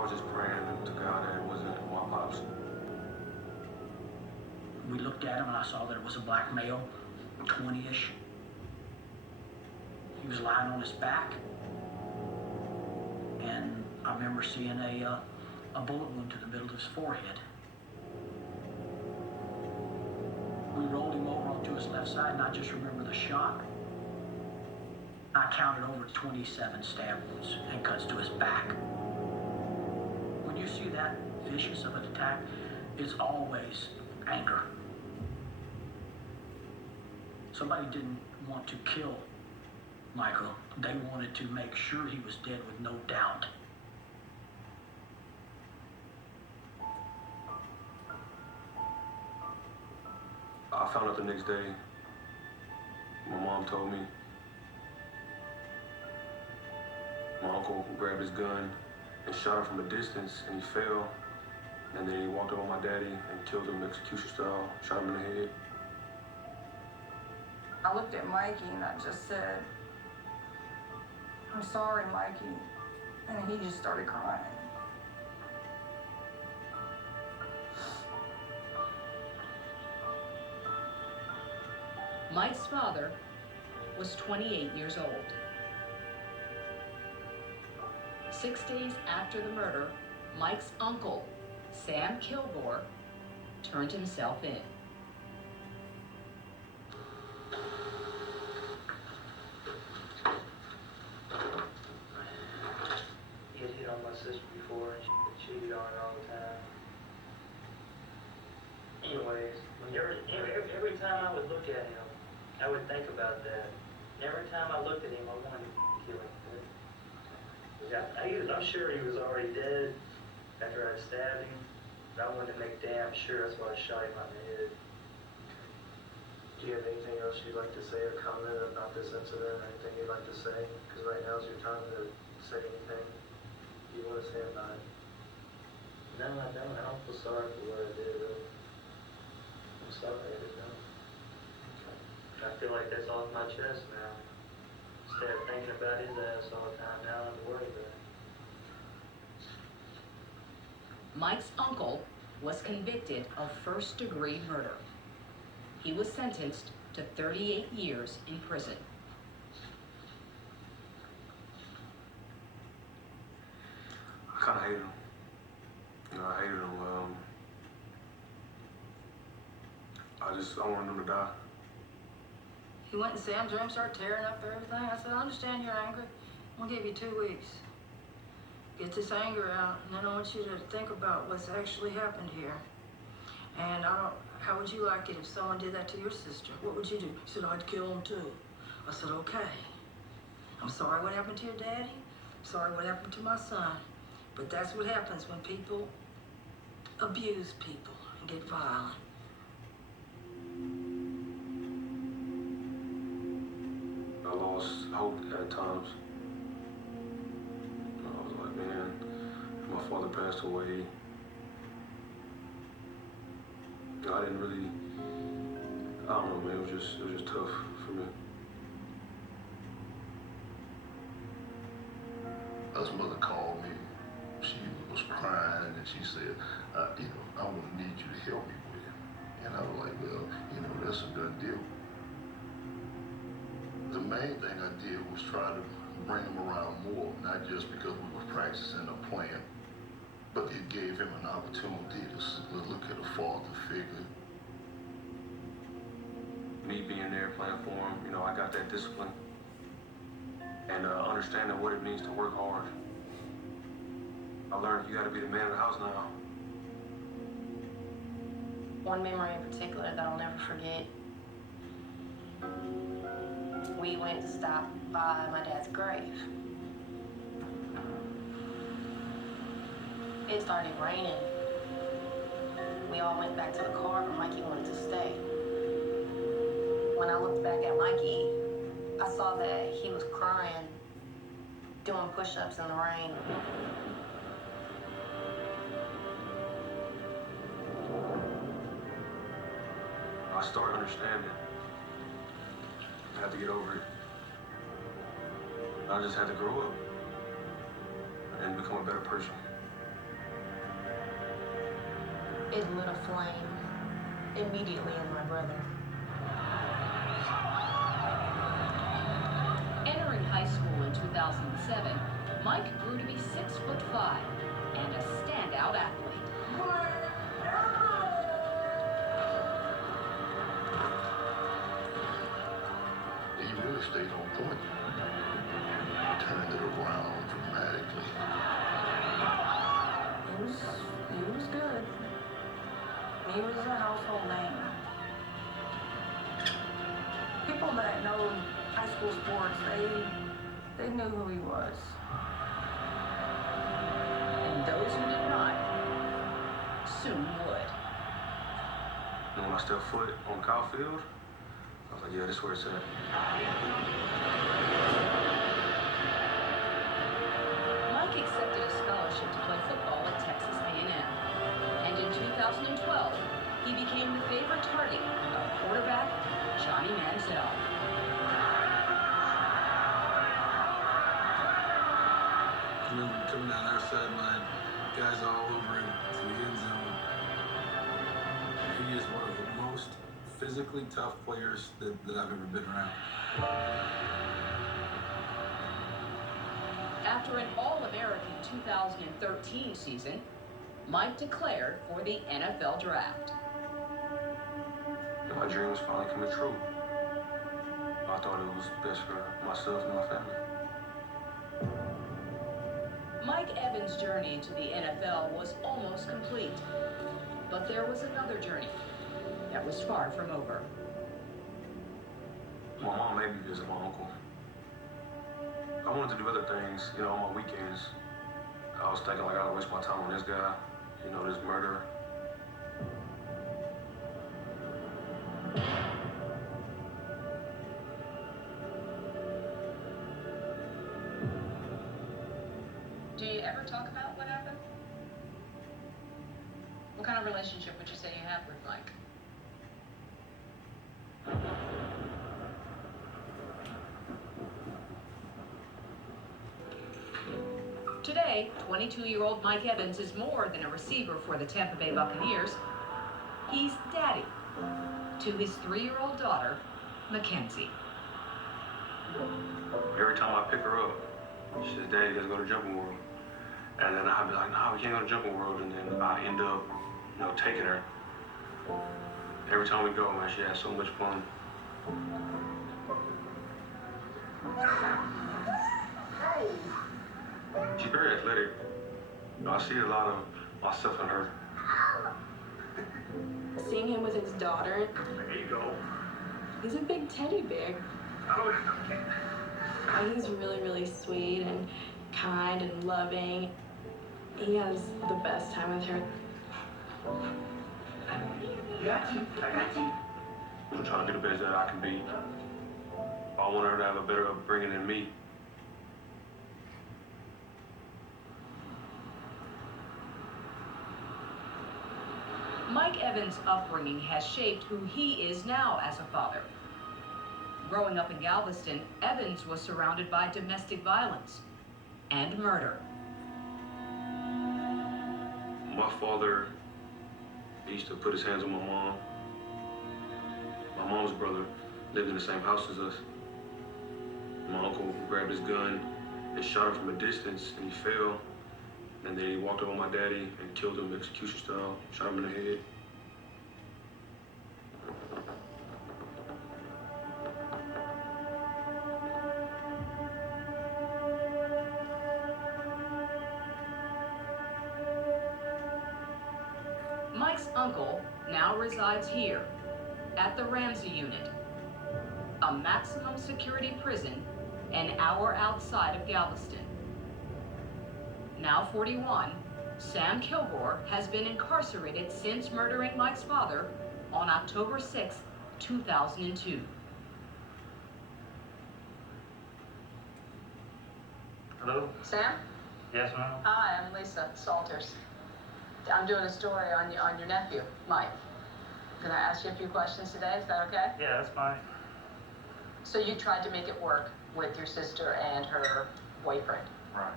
I was just praying to God that it wasn't my pops. We looked at him and I saw that it was a black male, 20-ish. He was lying on his back. And I remember seeing a bullet wound to the middle of his forehead. We rolled him over onto his left side, and I just remember the shot. I counted over 27 stab wounds and cuts to his back. When you see that vicious of an attack, it's always anger. Somebody didn't want to kill Michael. They wanted to make sure he was dead with no doubt. I found out the next day. My mom told me. My uncle grabbed his gun and shot him from a distance, and he fell. And then he walked over my daddy and killed him execution style, shot him in the head. I looked at Mikey and I just said, "I'm sorry, Mikey." And he just started crying. Mike's father was 28 years old. 6 days after the murder, Mike's uncle, Sam Kilgore, turned himself in. He had hit on my sister before and she cheated on her all the time. Anyways, every time I would look at him, I would think about that. Every time I looked at him, I wanted to kill him. I'm sure he was already dead after I stabbed him, but I wanted to make damn sure, that's why I shot him on the head. Do you have anything else you'd like to say or comment about this incident, or anything you'd like to say? Because right now is your time to say anything you want to say about it. No, I don't. I don't feel sorry for what I did, really. I'm sorry I did that. I feel like that's off my chest now. Instead of thinking about his ass all the time, now I'm worried about it. Mike's uncle was convicted of first-degree murder. He was sentenced to 38 years in prison. I kind of hated him. I hated him. I wanted him to die. He went and Sam's room, started tearing up everything. I said, "I understand you're angry. I'm gonna give you 2 weeks. Get this anger out, and then I want you to think about what's actually happened here. And how would you like it if someone did that to your sister? What would you do?" He said, "I'd kill him too." I said, "Okay. I'm sorry what happened to your daddy. I'm sorry what happened to my son. But that's what happens when people abuse people and get violent." I lost hope at times. I was like, man, my father passed away. I didn't really, I don't know, man, it was just tough for me. His mother called me. She was crying and she said, "I'm gonna need you to help me with him." And I was like, "Well, that's a done deal." The main thing I did was try to bring him around more, not just because we were practicing a plan, but it gave him an opportunity to look at a father figure. Me being there, playing for him, I got that discipline and understanding what it means to work hard. I learned you got to be the man of the house now. One memory in particular that I'll never forget. We went to stop by my dad's grave. It started raining. We all went back to the car, but Mikey wanted to stay. When I looked back at Mikey, I saw that he was crying, doing push-ups in the rain. I started understanding. I had to get over it. I just had to grow up and become a better person. it lit a flame immediately in my brother. Entering high school in 2007, Mike grew to be 6'5" and a standout athlete. He really stayed on point. Turned it around dramatically. He was good. He was a household name. People that know high school sports, they knew who he was. And those who did not soon would. And when I stepped foot on Kyle Field, I was like, yeah, this is where it's at. Mike accepted a scholarship to play football at Texas A&M. And in 2012, he became the favorite target of quarterback Johnny Manziel. I remember coming down our sideline, guys all over him to the end zone. He is one of the most physically tough players that I've ever been around. After an All-American 2013 season, Mike declared for the NFL draft. And my dream was finally coming true. I thought it was best for myself and my family. Mike Evans' journey to the NFL was almost complete. But there was another journey that was far from over. My mom made me visit my uncle. I wanted to do other things, you know, on my weekends. I was thinking, like, I don't waste my time on this guy, you know, this murderer. Do you ever talk about what happened? What kind of relationship would you say you have with Mike? Today, 22-year-old Mike Evans is more than a receiver for the Tampa Bay Buccaneers. He's daddy to his 3-year-old daughter, Mackenzie. Every time I pick her up, she says, Daddy, let's go to Jumping World. And then I'd be like, no, we can't go to Jumping World. And then I end up, you know, taking her. Every time we go, man, she has so much fun. She's very athletic. You know, I see a lot of myself in her. Seeing him with his daughter, There you go. he's a big teddy bear. Oh, And he's really, really sweet and kind and loving. He has the best time with her. I got you. I'm trying to do the best that I can be. I want her to have a better upbringing than me. Mike Evans' upbringing has shaped who he is now as a father. Growing up in Galveston, Evans was surrounded by domestic violence and murder. My father used to put his hands on my mom. My mom's brother lived in the same house as us. My uncle grabbed his gun and shot him from a distance, and he fell. And then he walked over my daddy and killed him execution style, shot him in the head. Mike's uncle now resides here at the Ramsey Unit, a maximum security prison an hour outside of Galveston. Now 41, Sam Kilgore has been incarcerated since murdering Mike's father on October 6, 2002. Hello? Sam? Yes, ma'am? Hi, I'm Lisa Salters. I'm doing a story on your nephew, Mike. Can I ask you a few questions today? Is that okay? Yeah, that's fine. So you tried to make it work with your sister and her boyfriend. Right.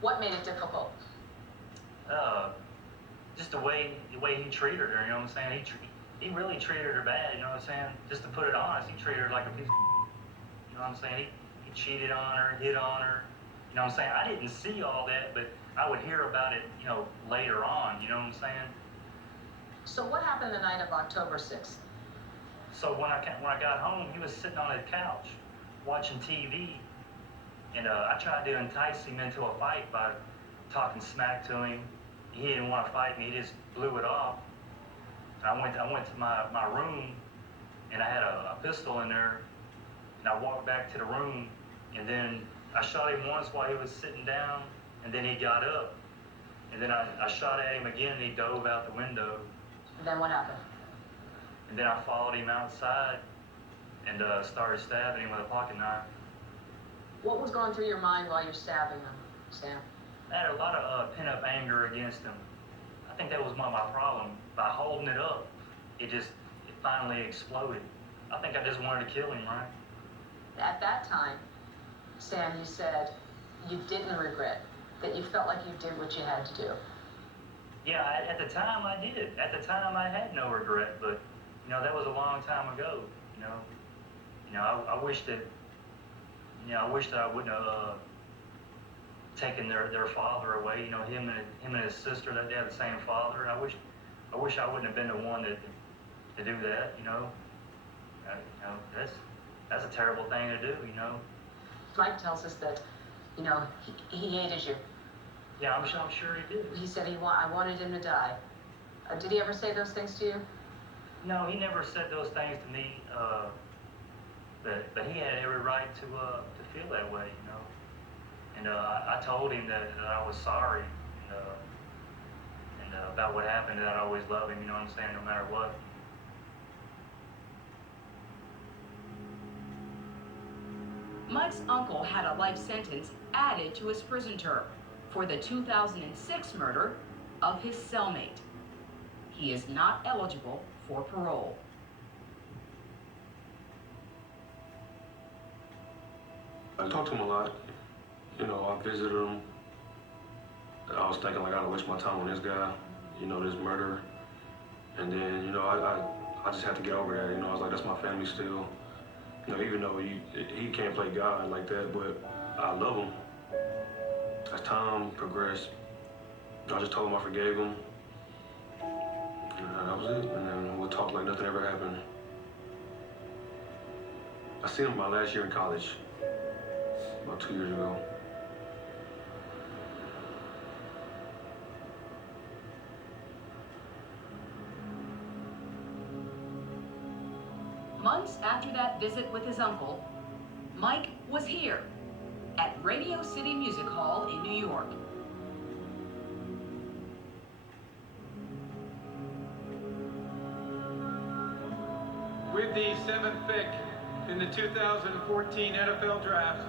What made it difficult? just the way he treated her, you know what I'm saying? He really treated her bad, you know what I'm saying? Just to put it honest, he treated her like a piece of you know what I'm saying? He cheated on her, hit on her, you know what I'm saying? I didn't see all that, but I would hear about it, you know, later on, you know what I'm saying? So what happened the night of October 6th? So when I got home, he was sitting on his couch watching TV, and I tried to entice him into a fight by talking smack to him. He didn't want to fight me. He just blew it off. I went to my room, and I had a pistol in there, and I walked back to the room, and then I shot him once while he was sitting down, and then he got up, and then I shot at him again, and he dove out the window. And then what happened? And then I followed him outside and started stabbing him with a pocket knife. What was going through your mind while you're stabbing him, Sam? I had a lot of pent-up anger against him. I think that was my problem. By holding it up, it finally exploded. I think I just wanted to kill him, right? At that time, Sam, you said you didn't regret, that you felt like you did what you had to do. Yeah, at the time I did. At the time I had no regret, but you know, that was a long time ago, you know. I wish that I wouldn't have taken their father away, you know, him and his sister, that they have the same father. I wish I wouldn't have been the one to do that, you know. That's a terrible thing to do, you know. Mike tells us that, you know, he hated you. Yeah, I'm sure he did. He said I wanted him to die. Did he ever say those things to you? No, he never said those things to me. But he had every right to feel that way, you know. And I told him that I was sorry, and about what happened, that I'd always love him, you know what I'm saying, no matter what. Mike's uncle had a life sentence added to his prison term for the 2006 murder of his cellmate. He is not eligible for parole. I talked to him a lot. You know, I visited him. I was thinking, like, I don't waste my time on this guy, you know, this murder. And then, you know, I just had to get over that. You know, I was like, that's my family still. You know, even though he can't play God like that, but I love him. As time progressed, I just told him I forgave him. And that was it. And then we'll talk like nothing ever happened. I seen him my last year in college, about 2 years ago. Months after that visit with his uncle, Mike was here at Radio City Music Hall in New York. With the 7th pick in the 2014 NFL Draft,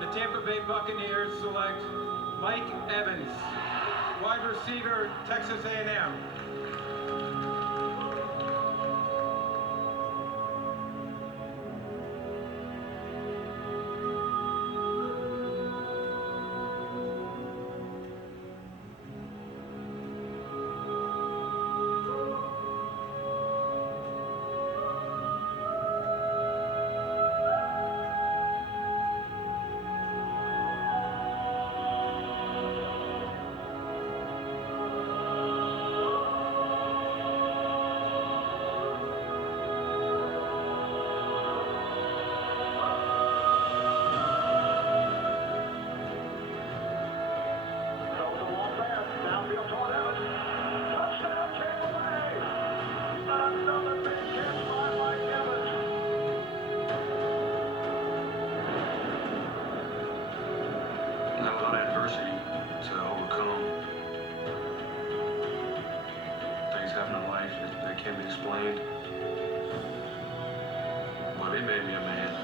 the Tampa Bay Buccaneers select Mike Evans, wide receiver, Texas A&M. Can't be explained, but it made me a man.